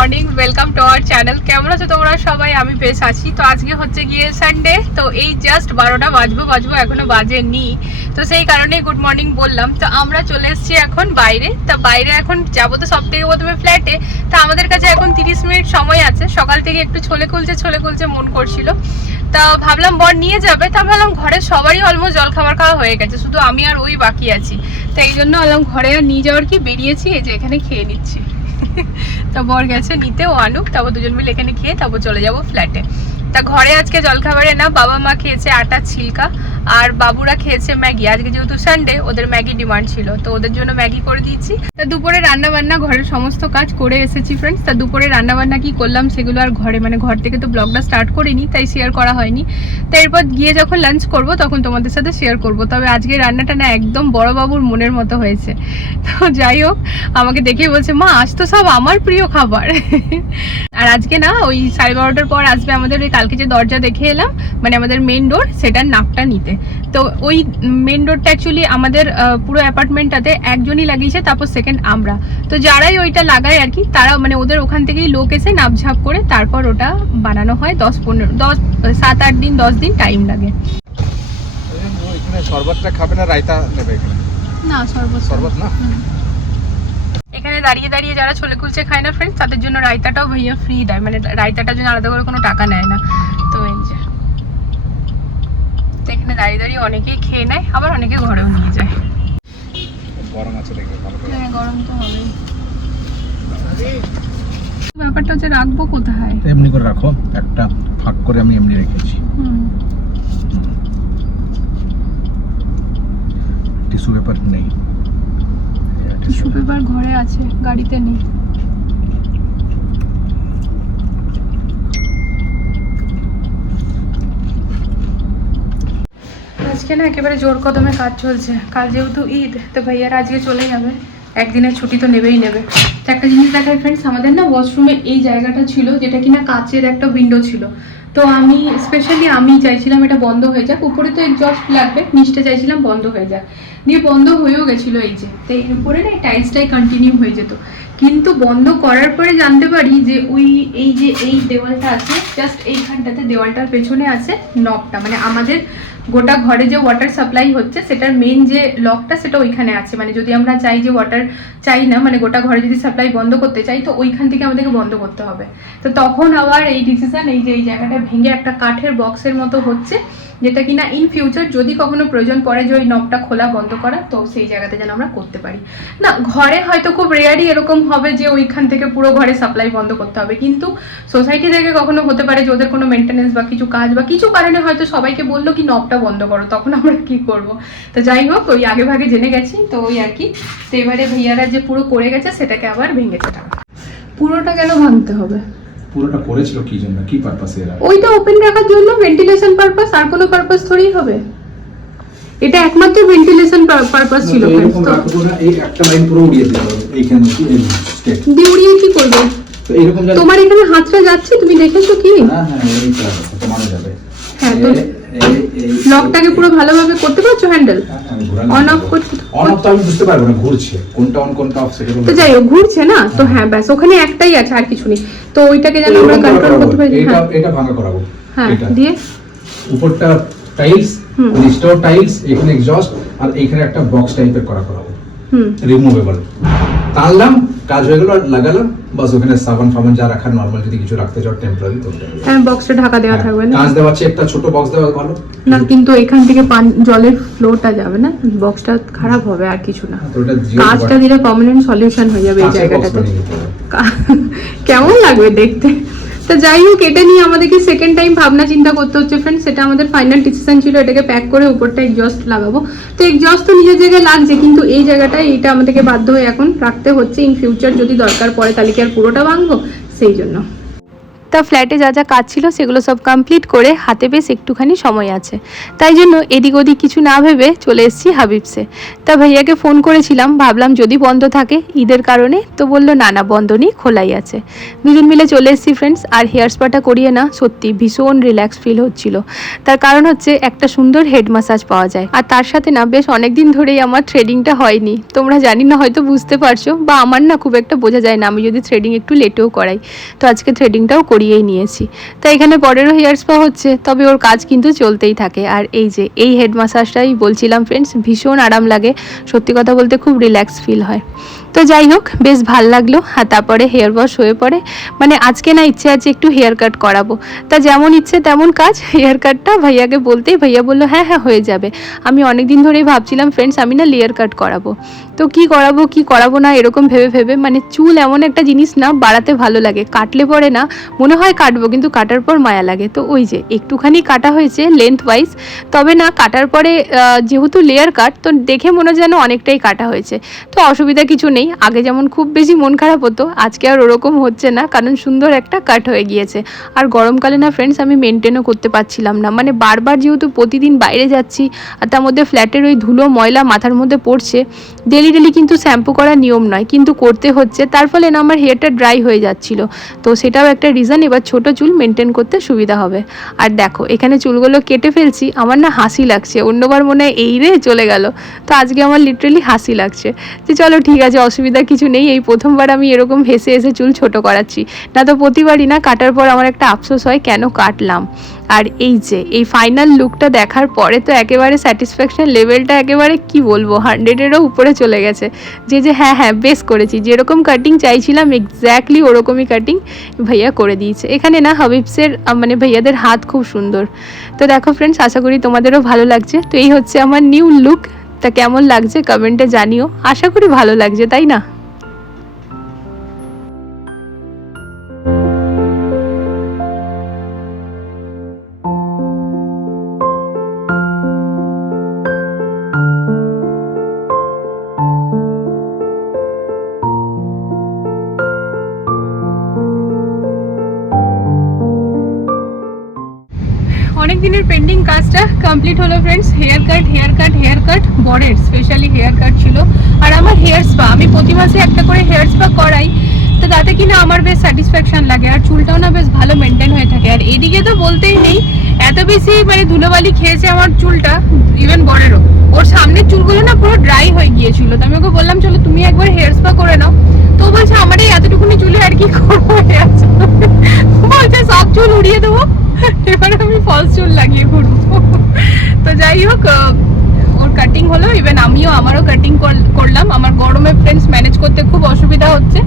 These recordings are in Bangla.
Morning welcome to our channel কেমন আছো তোমরা সবাই? আমি বেশ আছি। তো আজকে হচ্ছে গিয়ে সানডে তো এই জাস্ট বারোটা বাজবো বাজবো এখনও বাজেনি। তো সেই কারণে গুড মর্নিং বললাম। তো আমরা চলে এসেছি এখন বাইরে। তা বাইরে এখন যাব তো সব থেকে প্রথমে ফ্ল্যাটে তা আমাদের কাছে এখন তিরিশ মিনিট সময় আছে। সকাল থেকে একটু ছলে কুলছে ছলে কুলছে মন করছিল। তা ভাবলাম বর নিয়ে যাবে। তা ভাবলাম ঘরে সবারই অলমোস্ট জল খাবার খাওয়া হয়ে গেছে। শুধু আমি আর ওই বাকি আছি। তো এই জন্য ভাবলাম ঘরে আর নিয়ে যাওয়ার কি বেরিয়েছি? এই যে এখানে খেয়ে নিচ্ছি। তা বর গেছে, নিতে, ও আনুক, তারপর দুজন মিলে এখানে খেয়ে তারপর চলে যাব ফ্ল্যাটে তা ঘরে আজকে জলখাবারে না বাবা মা খেয়েছে আটার ছিলকা, আর বাবুরা খেয়েছে ম্যাগি। আজকে যেহেতু সানডে ওদের ম্যাগি ডিমান্ড ছিল। তো ওদের জন্য ম্যাগি করে দিয়েছি। তা দুপুরে রান্না বান্না ঘরের সমস্ত কাজ করে এসেছি ফ্রেন্ডস তা দুপুরে রান্না বান্না কি করলাম সেগুলো আর ঘরে মানে ঘর থেকে তো ব্লগটা স্টার্ট করিনি, তাই শেয়ার করা হয়নি। তো এরপর গিয়ে যখন লাঞ্চ করব, তখন তোমাদের সাথে শেয়ার করব। তবে আজকে রান্নাটা না একদম বড় বাবুর মনের মতো হয়েছে। তো যাই হোক, আমাকে দেখে বলছে, মা, আজ তো সব আমার প্রিয় খাবার। আর আজকে না, ওই সাড়ে বারোটার পর আসবে আমাদের ওই কালকে যে দরজা দেখে এলাম মানে আমাদের মেন ডোর সেটার নাপটা নিতে। তো ওই মেন ডোরটা অ্যাকচুয়ালি আমাদের পুরো অ্যাপার্টমেন্টটাতে একজনই লাগিয়েছে তারপর সেকেন্ড আমরা। তো যারাই ওইটা লাগায় আর কি তারা মানে ওদের ওখান থেকেই লোক এসে নাপঝাপ করে তারপর ওটা বানানো হয়। দশ পনেরো দশ সাত আট দিন দশ দিন টাইম লাগে। শরবতটা খাবে না রায়তা নেবে এখানে? না সর্বত শরবত না। এখানে দাঁড়িয়ে দাঁড়িয়ে যারা ছোলে কুলচে খায় না ফ্রেন্ডস তাদের জন্য রায়তাটাও ভাইয়া ফ্রি দেয়। মানে রায়তাটার জন্য আলাদা করে কোনো টাকা নেয় না। তো এই যে। এখানে দাঁড়িয়ে দাঁড়িয়ে অনেকেই খেয়ে নেয় আবার অনেকে ঘরেও নিয়ে যায়। গরম আছে হ্যাঁ গরম তো হবেই। ব্যাপারটা হচ্ছে রাখব কোথায়? এমনি করে রাখো একটা ফাঁক করে আমি এমনি রেখেছি। টিস্যু পেপার নেই। পেপার ঘরে আছে, গাড়িতে নেই। আজকে না একেবারে জোর কদমে কাজ চলছে। কাল যেহেতু ঈদ, তো ভাইয়ারা আজকে চলে যাবে। একদিনের ছুটি তো নেবেই নেবে। একটা জিনিস দেখায় ফ্রেন্ডস আমাদের না ওয়াশরুমে এই জায়গাটা ছিল যেটা কিনা কাচের একটা উইন্ডো ছিল। তো আমি স্পেশালি আমি চাইছিলাম এটা বন্ধ হয়ে যাক, উপরে তো এক্সস্ট লাগবে, নিচটা চাইছিলাম বন্ধ হয়ে যাক। দিয়ে বন্ধ হয়েও গেছিল এই যে, তো এর উপরে না এই টাইলসটাই কন্টিনিউ হয়ে যেত। কিন্তু বন্ধ করার পরে জানতে পারি যে ওই, এই যে এই দেওয়ালটা আছে জাস্ট এইখানটাতে দেওয়ালটার পেছনে আছে নবটা মানে আমাদের গোটা ঘরে যে ওয়াটার সাপ্লাই হচ্ছে, সেটার মেন যে লকটা সেটা ওইখানে আছে। মানে যদি আমরা চাই যে ওয়াটার চাই না মানে গোটা ঘরে যদি সাপ্লাই বন্ধ করতে চাই, তো ওইখান থেকে আমাদেরকে বন্ধ করতে হবে। তো তখন আবার এই ডিসিশন এই যে, এই জায়গাটা ভেঙে একটা কাঠের বক্সের মতো হচ্ছে। যেটা কিনা ইন ফিউচার যদি কখনো প্রয়োজন পড়ে যে ওই নবটা খোলা বন্ধ করা, তো সেই জায়গাতে যেন আমরা করতে পারি। না, ঘরে হয়তো খুব রেয়ারই এরকম হবে যে ওইখান থেকে পুরো ঘরে সাপ্লাই বন্ধ করতে হবে, কিন্তু সোসাইটি থেকে কখনো হতে পারে যে ওদের কোনো মেনটেনেন্স বা কিছু কাজ বা কিছু কারণে হয়তো সবাইকে বলল কি নবটা বন্ধ করো, তখন আমরা কি করব? তো যাই হোক, ওই আগে ভাগে জেনে গেছি, তো ওই আর কি। তো এবারে ভাইয়ারা যে পুরো করে গেছে, সেটাকে আবার ভেঙেছে টাকা পুরোটা কেন ভাঙতে হবে? পুরোটা করেছিল কি জন্য? কি পারপাসে এরা? ওইটা ওপেন রাখার জন্য ভেন্টিলেশন পারপাস আর কোনো পারপাস থোড়ি হবে। এটা একমাত্র ভেন্টিলেশন পারপাস ছিল friends, এরকম রাখব না এই একটা লাইন পুরো উড়িয়ে দিতে হবে এইখানে এই স্টেপ দিউড়িয়ে কি করবে? তোমার এখানে হাতটা যাচ্ছে তুমি দেখেছ কি? হ্যাঁ হ্যাঁ এইটা তোমার যাবে। হ্যাঁ, লকটাকে পুরো ভালোভাবে করতে পারছ হ্যান্ডেল হ্যাঁ, অন অফ করতে অন অফ তো আমি বুঝতে পারব না ঘুরছে। কোনটা অন কোনটা অফ সেটা তো যাই হোক ঘুরছে না? তো হ্যাঁ। ব্যাস ওখানে একটাই আছে আর কিছু নেই। তো ওইটাকে যেন আমরা কন্ট্রোল করতে পারি এটা হ্যাঁ। এটা ভাঙা করাবো হ্যাঁ দিয়ে? উপরটা টাইলস। নিচটাও টাইলস এখানে এক্সস্ট আর এখানে একটা বক্স টাইপের করা করাবো। হুম। রিমুভেবল টানলাম কাজ হয়ে গেল আর লাগালাম। বাস ওখানে সাবান ফাবান যা রাখার নর্মাল যদি কিছু রাখতে চাও টেম্পোরারি তো হ্যাঁ বক্সটা ঢাকা দেওয়া হ্যাঁ, থাকবে না? কাঁচ দেওয়া আছে একটা ছোট বক্স দেওয়া ভালো। না কিন্তু এখান থেকে পান- জলের ফ্লোটা যাবে না? বক্সটা খারাপ হবে আর কিছু না। কাঁচটা জিও দিলে পার্মানেন্ট সলিউশন হয়ে যাবে এই জায়গাটাতে। কেমন লাগবে দেখতে? তো যাই হোক, এটা নিয়ে আমাদেরকে সেকেন্ড টাইম ভাবনা চিন্তা করতে হচ্ছে ফ্রেন্ড সেটা আমাদের ফাইনাল ডিসিশন ছিল, এটাকে প্যাক করে উপরটা এক্সস্ট লাগাবো। তো এক্সস্ট তো নিজের জায়গায় লাগছে, কিন্তু এই জায়গাটায় এইটা আমাদেরকে বাধ্য হয়ে এখন রাখতে হচ্ছে। ইন ফিউচার যদি দরকার পড়ে, তাহলে কি আর পুরোটা ভাঙবো? সেই জন্য। তা ফ্ল্যাটে যা যা কাজ ছিল সেগুলো সব কমপ্লিট করে হাতে বেশ একটুখানি সময় আছে। তাই জন্য এদিক ওদিক কিছু না ভেবে চলে এসেছি হাবিবসে। তা ভাইয়াকে ফোন করেছিলাম, ভাবলাম যদি বন্ধ থাকে, ঈদের কারণে, তো বলল, না না বন্ধ নেই খোলাই আছে। দুজন মিলে চলে এসেছি ফ্রেন্ডস আর হেয়ার স্পাটা করিয়ে না, সত্যি ভীষণ রিল্যাক্স ফিল হচ্ছিল। তার কারণ হচ্ছে একটা সুন্দর হেড মাসাজ পাওয়া যায়। আর তার সাথে না, বেশ অনেক দিন ধরেই আমার থ্রেডিংটা হয়নি। তোমরা জানি না, হয়তো বুঝতে পারছ, বা আমার না খুব একটা বোঝা যায় না, আমি যদি থ্রেডিং একটু লেটেও করাই। তো আজকে থ্রেডিংটাও করিয়েই নিয়েছি। তো এখানে পরেরও হেয়ার স্পা হচ্ছে, তবে ওর কাজ কিন্তু চলতেই থাকে। আর এই যে, এই হেড মাসাজটাই বলছিলাম ফ্রেন্ডস ভীষণ আরাম লাগে। সত্যি কথা বলতে খুব রিল্যাক্স ফিল হয়। তো যাই হোক, বেশ ভালো লাগল। আর তারপরে হেয়ার ওয়াশ হয়ে পড়ে। মানে আজকে না ইচ্ছে আছে একটু হেয়ার কাট করাবো। তা যেমন ইচ্ছে তেমন কাজ হেয়ার কাটটা ভাইয়াকে বলতেই ভাইয়া বলল হ্যাঁ হ্যাঁ হয়ে যাবে। আমি অনেক দিন ধরেই ভাবছিলাম ফ্রেন্ডস আমি না লেয়ার কাট করাবো। তো কি করাবো কি করাবো না, এরকম ভেবে ভেবে মানে চুল এমন একটা জিনিস না, বাড়াতে ভালো লাগে। কাটলে পরে না, মনে হয় কাটবো, কিন্তু কাটার পর মায়া লাগে। তো ওই যে, একটুখানি কাটা হয়েছে লেন্থ ওয়াইজ তবে না, কাটার পরে যেহেতু লেয়ার কাট তো দেখে মনে যেন অনেকটাই কাটা হয়েছে। তো অসুবিধা কিছু নেই, আগে যেমন খুব বেশি মন খারাপ হতো, আজকে আর ওরকম হচ্ছে না, কারণ সুন্দর একটা কাট হয়ে গিয়েছে। আর গরমকালে না ফ্রেন্ডস আমি মেনটেনও করতে পারছিলাম না। মানে বারবার যেহেতু প্রতিদিন বাইরে যাচ্ছি, আর তার মধ্যে ফ্ল্যাটের ওই ধুলো, ময়লা মাথার মধ্যে পড়ছে ডেলি ডেলি কিন্তু শ্যাম্পু করা নিয়ম নয়, কিন্তু করতে হচ্ছে। তার ফলে না, আমার হেয়ারটা ড্রাই হয়ে যাচ্ছিল। তো সেটাও একটা রিজন এবার ছোট চুল মেনটেন করতে সুবিধা হবে। আর দেখো, এখানে চুলগুলো কেটে ফেলছি, আমার না হাসি লাগছে। অন্যবার মনে হয়, এই রে, চলে গেল। তো আজকে আমার লিটারেলি হাসি লাগছে। যে চলো, ঠিক আছে, অসুবিধা কিছু নেই। এই প্রথমবার আমি এরকম হেসে হেসে চুল ছোট করাচ্ছি। না তো প্রতিবারই না, কাটার পর আমার একটা আফসোস হয়, কেন কাটলাম? আর এই যে, এই ফাইনাল লুকটা দেখার পরে তো একেবারে স্যাটিসফ্যাকশন লেভেলটা একেবারে কি বলব হান্ড্রেডেরও উপরে চলে গেছে। যে যে হ্যাঁ হ্যাঁ বেশ করেছি, যেরকম কাটিং চাইছিলাম এক্স্যাক্টলি ওরকমই কাটিং ভাইয়া করে দিয়েছে। এখানে না হাবিবসের মানে ভাইয়াদের হাত খুব সুন্দর। তো দেখো ফ্রেন্ডস আশা করি তোমাদেরও ভালো লাগছে। তো এই হচ্ছে আমার নিউ লুক তা কেমন লাগছে? কমেন্টে জানিও। আশা করি ভালো লাগছে, তাই না? অনেক দিনের পেন্ডিং কাজটা কমপ্লিট হলো friends hair cut hair cut hair cut বরের স্পেশালি হেয়ার কাট ছিল। আর আমার হেয়ার স্পা আমি প্রতি মাসে একটা করে হেয়ার স্পা করাই। তো তাতে কিনা আমার বেশ স্যাটিসফ্যাকশন লাগে, আর চুলটাও না বেশ ভালো মেনটেন হয়ে থাকে। আর এদিকে তো বলতেই নেই, এত বেশি মানে ধুলোবালি খেয়েছে আমার চুলটা ইভেন বরেরও। ওর সামনের চুলগুলো না পুরো ড্রাই হয়ে গিয়েছিল। তো আমি ওকে বললাম, চলো তুমি একবার হেয়ার স্পা করে নাও। তো বলছে আমার এই এতটুকুনি চুলে আর কি করব hair spa?" বলছে সব চুল উড়িয়ে দেবো এবার আমি ফলস চুল লাগিয়ে ঘুরবো তো যাই হোক আহ, ওর কাটিং হলো ইভেন আমিও আমারও কাটিং করলাম। আমার গরমে ফ্রেন্ডস ম্যানেজ করতে খুব অসুবিধা হচ্ছে।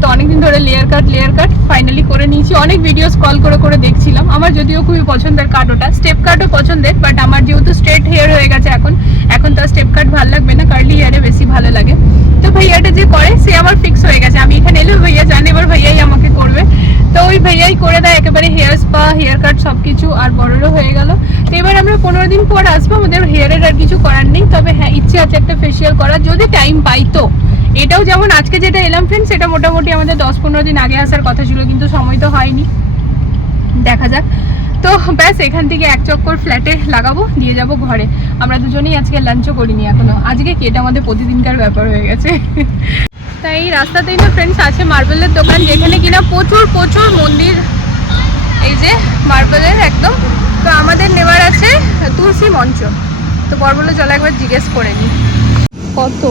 তো অনেকদিন ধরে layer cut layer cut finally করে নিয়েছি। অনেক ভিডিওস কল করে করে দেখছিলাম। আমার যদিও খুবই পছন্দের কাট ওটা। স্টেপ কাটও পছন্দের বাট আমার যেহেতু স্ট্রেট হেয়ার হয়ে গেছে এখন এখন তো স্টেপ কাট ভালো লাগবে না। কার্লি হেয়ারে বেশি ভালো লাগে তো ভাইয়াটা যে করে সে আমার ফিক্স হয়ে গেছে আমি এখানে এলেও ভাইয়া জানে এবার ভাইয়াই আমাকে করবে তো ওই ভাইয়াই করে দেয়, একেবারে হেয়ার স্পা হেয়ার কাট সব কিছু আর বড়রও হয়ে গেল। তো এবার আমরা পনেরো দিন পর আসব, আমাদের হেয়ারের আর কিছু করার নেই। তবে হ্যাঁ ইচ্ছে আছে একটা ফেসিয়াল করার, যদি টাইম পাই তো। এটাও যেমন আজকে যেটা এলাম ফ্রেন্ড সেটা মোটামুটি আমাদের দশ পনেরো দিন আগে আসার কথা ছিল, কিন্তু সময় তো হয়নি। দেখা যাক। তো ব্যাস, এখান থেকে এক চক্কর ফ্ল্যাটে লাগাবো, দিয়ে যাব ঘরে। আমরা দুজনেই আজকে লাঞ্চও করিনি এখনও। আজকে কি? এটা আমাদের প্রতিদিনকার ব্যাপার হয়ে গেছে। তাই এই রাস্তাতেই না ফ্রেন্ডস আছে মার্বেলের দোকান যেখানে কিনা প্রচুর প্রচুর মন্দির এই যে মার্বেলের একদম তো আমাদের নেওয়ার আছে তুলসী মঞ্চ তো বড়গুলো চলো একবার জিজ্ঞেস করে নিই কত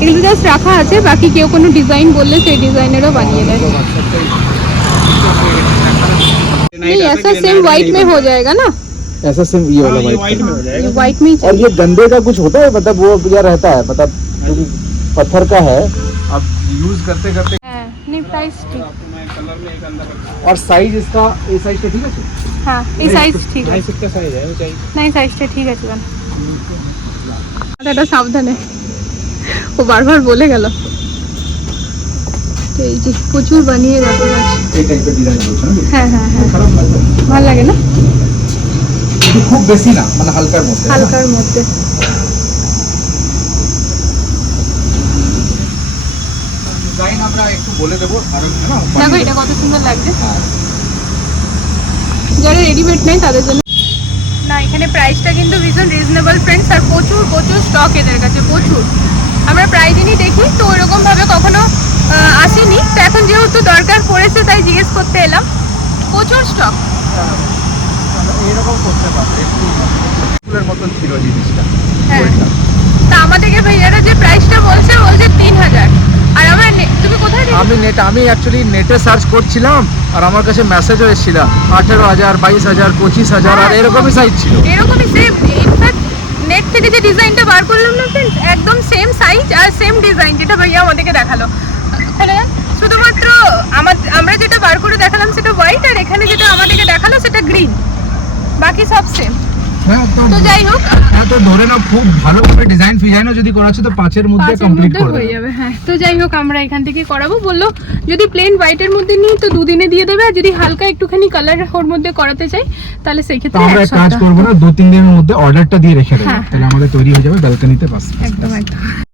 এগুলো জাস্ট রাখা আছে বাকি কেউ কোনো ডিজাইন বললে সেই ডিজাইনেরও বানিয়ে দেয় नहीं ऐसा सेम व्हाइट में हो जाएगा ना ऐसा सेम ये वाला हाँ, ये वाइट white में हो ये जाएगा व्हाइट में ही और चाहिए ये गंदे का कुछ होता है मतलब वो या रहता है मतलब क्योंकि पत्थर का है अब यूज करते करते হ্যাঁ नहीं प्राइस ठीक आपको मैं कलर में एक अंदर रखता और साइज इसका ये साइज का ठीक है হ্যাঁ এই সাইজ ঠিক ढाई আছে फुट का साइज है वो चाहिए না এই সাইজটা ঠিক আছে ম্যাম মাথাটা সাবধানে ও বারবার বলে গেল তো এই যে প্রচুর বানিয়ে গেছে এই টাইপের ডিজাইন বলছো না হ্যাঁ হ্যাঁ হ্যাঁ খারাপ লাগবে না। ভালো লাগে না কিন্তু খুব বেশি না মানে হালকার মধ্যে না? হালকার মধ্যে বলে দেবো কারণ হ্যাঁ দেখো এটা কত সুন্দর লাগছে। যারা রেডিমেড নেই তাদের জন্য না এখানে প্রাইসটা কিন্তু ভীষণ রিজনেবল ফ্রেন্ডস আর প্রচুর প্রচুর স্টক এদের কাছে প্রচুর। আমরা প্রায় দিনই দেখি তো ওরকমভাবে কখনো আহ, আসেনি। তো এখন যেহেতু দরকার পড়েছে তাই জিজ্ঞেস করতে এলাম। প্রচুর স্টক এরকম করতে পারবে ফুলের মতন ছিল জিনিসটা। হ্যাঁ। তা আমাদেরকে ভাইয়ারা যে প্রাইসটা বলছে বলছে তিন হাজার। আর আমরা তুমি কোথায় আমি নেট আমি অ্যাকচুয়ালি নেটে সার্চ করছিলাম আর আমার কাছে মেসেজও এসেছিল আঠেরো হাজার বাইশ হাজার পঁচিশ হাজার আর এরকমই সাইজ ছিল। এরকমই সেম ইনফ্যাক্ট নেট থেকে যে ডিজাইনটা বার করলাম না ফ্রেন্ডস একদম সেম সাইজ আর সেম ডিজাইন যেটা ভাইয়া আমাদেরকে দেখাল। তাহলে শুধুমাত্র আমার আমরা যেটা বার করে দেখালাম সেটা হোয়াইট আর এখানে যেটা আমাদেরকে দেখাল সেটা গ্রিন বাকি সব সেম হ্যাঁ তো তো যাই হোক। হ্যাঁ তো ধরে নাও খুব ভালোভাবে ডিজাইন ফিজাইনও যদি করা আছে তো পাঁচের মধ্যে কমপ্লিট করে হয়ে যাবে হ্যাঁ। তো যাই হোক আমরা এখান থেকে করাবো। বলল যদি প্লেন হোয়াইটের মধ্যে নিই তো দুদিনে দিয়ে দেবে। আর যদি হালকা একটুখানি কালার ওর মধ্যে করাতে চাই তাহলে সেই ক্ষেত্রে আমরা কাজ। করব না দু তিন দিনের মধ্যে অর্ডারটা দিয়ে রেখে দেবো। হ্যাঁ। তাহলে আমাদের তৈরি হয়ে যাবে ব্যালকনিতে পাস একদম একদম।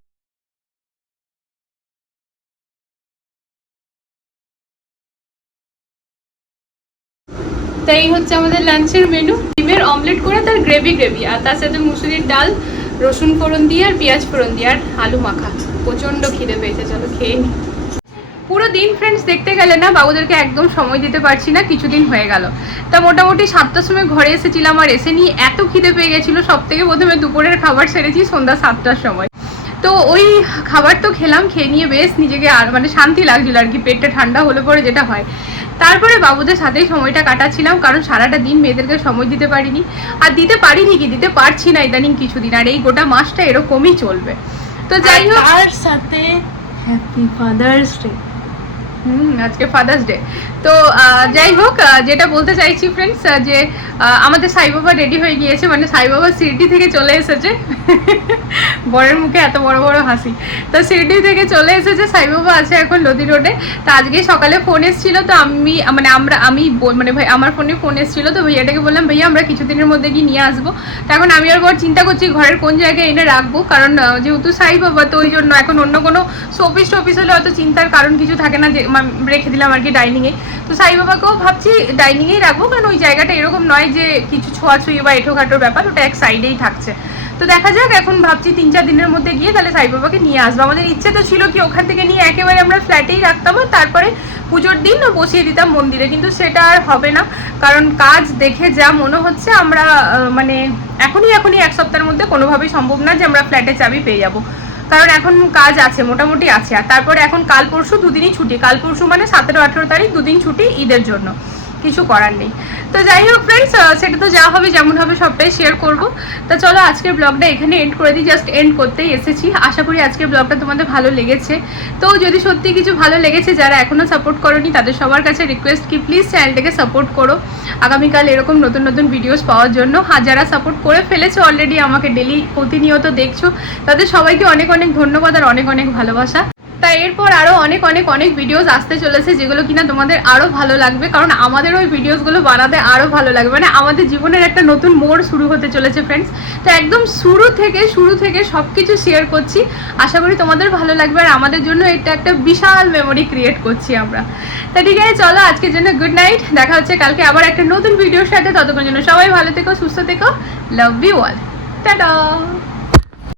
তো এই হচ্ছে আমাদের লাঞ্চের মেনু ডিমের অমলেট করে তার গ্রেভি গ্রেভি আর তার সাথে মুসুরির ডাল, রসুন ফোড়ন দিয়ে আর পেঁয়াজ ফোড়ন দিয়ে আর আলু মাখা। প্রচণ্ড খিদে পেয়েছে, চলো খেয়ে নিই পুরো দিন ফ্রেন্ডস দেখতে গেলে না বাবুদেরকে একদম সময় দিতে পারছি না, কিছুদিন হয়ে গেল। তা মোটামুটি সাতটার সময় ঘরে এসেছিলাম আর এসে নিয়ে এত খিদে পেয়ে গেছিল সব থেকে প্রথমে দুপুরের খাবার সেরেছি সন্ধ্যা সাতটার সময়। তো ওই খাবার তো খেলাম, খেয়ে নিয়ে বেশ নিজেকে আর মানে শান্তি লাগছিল আর কি, পেটটা ঠান্ডা হলে পরে যেটা হয়। তারপরে বাবুদের সাথেই সময়টা কাটাচ্ছিলাম কারণ সারাটা দিন মেয়েদেরকে সময় দিতে পারিনি। আর দিতে পারিনি কি? দিতে পারছি না ইদানিং কিছুদিন আর এই গোটা মাসটা এরকমই চলবে। তো যাই হোক আর সাথে হ্যাপি ফাদার্স ডে হুম, আজকে ফাদার্স ডে তো যাই হোক যেটা বলতে চাইছি ফ্রেন্ডস যে আমাদের সাই বাবা রেডি হয়ে গিয়েছে মানে সাই বাবা সিরডি থেকে চলে এসেছে। বরের মুখে এত বড় বড় হাসি। তো সিরডি থেকে চলে এসেছে, সাই বাবা আছে এখন লোদি রোডে। তো আজকে সকালে ফোন এসেছিল, তো আমি মানে আমরা, আমি মানে ভাই, আমার ফোনে ফোন এসেছিল, তো ভাইয়াটাকে বললাম, ভাইয়া, আমরা কিছুদিনের মধ্যে গিয়ে নিয়ে আসব। তো এখন আমি আর বর চিন্তা করছি, ঘরের কোন জায়গায় এনে রাখব? কারণ যেহেতু সাই বাবা, তো ওই জন্য এখন অন্য কোনো শোপিস টোপিস হলে অত চিন্তার কারণ কিছু থাকে না যে রেখে দিলাম আর কি ডাইনিংয়ে তো সাই বাবাকেও ভাবছি ডাইনিংয়েই রাখব, কারণ ওই জায়গাটা এরকম নয় যে কিছু ছোঁয়াছুঁয়ি বা এঁঠোখাটোর ব্যাপার, ওটা এক সাইডেই থাকছে। তো দেখা যাক, এখন ভাবছি তিন চার দিনের মধ্যে গিয়ে তাহলে সাই বাবাকে নিয়ে আসব। আমাদের ইচ্ছে তো ছিল কি ওখান থেকে নিয়ে একেবারে আমরা ফ্ল্যাটেই রাখতাম আর তারপরে পুজোর দিন বসিয়ে দিতাম মন্দিরে, কিন্তু সেটা আর হবে না। কারণ কাজ দেখে যা মনে হচ্ছে, আমরা মানে এখনই এখনই এক সপ্তাহের মধ্যে কোনোভাবেই সম্ভব না যে আমরা ফ্ল্যাটে চাবি পেয়ে যাব। কারণ এখন কাজ আছে, মোটামুটি আছে। আর তারপর এখন কাল পরশু দুদিনই ছুটি। কাল পরশু মানে সতেরো আঠেরো তারিখ দুদিন ছুটি ঈদের জন্য। কিছু করার নেই। তো যাই হোক ফ্রেন্ডস সেটা তো যা হবে, যেমন হবে, সবটাই শেয়ার করব। তা চলো আজকের ব্লগটা এখানে এন্ড করে দিই জাস্ট এন্ড করতেই এসেছি। আশা করি আজকের ব্লগটা তোমাদের ভালো লেগেছে। তো যদি সত্যি কিছু ভালো লেগেছে, যারা এখনও সাপোর্ট করনি, তাদের সবার কাছে রিকোয়েস্ট কি প্লিজ চ্যানেলটাকে সাপোর্ট করো। আগামীকাল এরকম নতুন নতুন ভিডিওস পাওয়ার জন্য। আর যারা সাপোর্ট করে ফেলেছো অলরেডি আমাকে ডেলি প্রতিনিয়ত দেখছ, তাদের সবাইকে অনেক অনেক ধন্যবাদ আর অনেক অনেক ভালোবাসা। তাই এরপর আরও অনেক অনেক অনেক ভিডিওস আসতে চলেছে যেগুলো কিনা তোমাদের আরও ভালো লাগবে। কারণ আমাদের ওই ভিডিওসগুলো বানাতে আরও ভালো লাগবে। মানে আমাদের জীবনের একটা নতুন মোড় শুরু হতে চলেছে ফ্রেন্ডস তো একদম শুরু থেকে শুরু থেকে সব কিছু শেয়ার করছি। আশা করি তোমাদের ভালো লাগবে আর আমাদের জন্য এটা একটা বিশাল মেমোরি ক্রিয়েট করছি আমরা। তা ঠিক আছে, চলো আজকের জন্য গুড নাইট দেখা হচ্ছে কালকে আবার একটা নতুন ভিডিওর সাথে। ততক্ষণ জন্য সবাই ভালো থেকো, সুস্থ থেকো। Love you all tata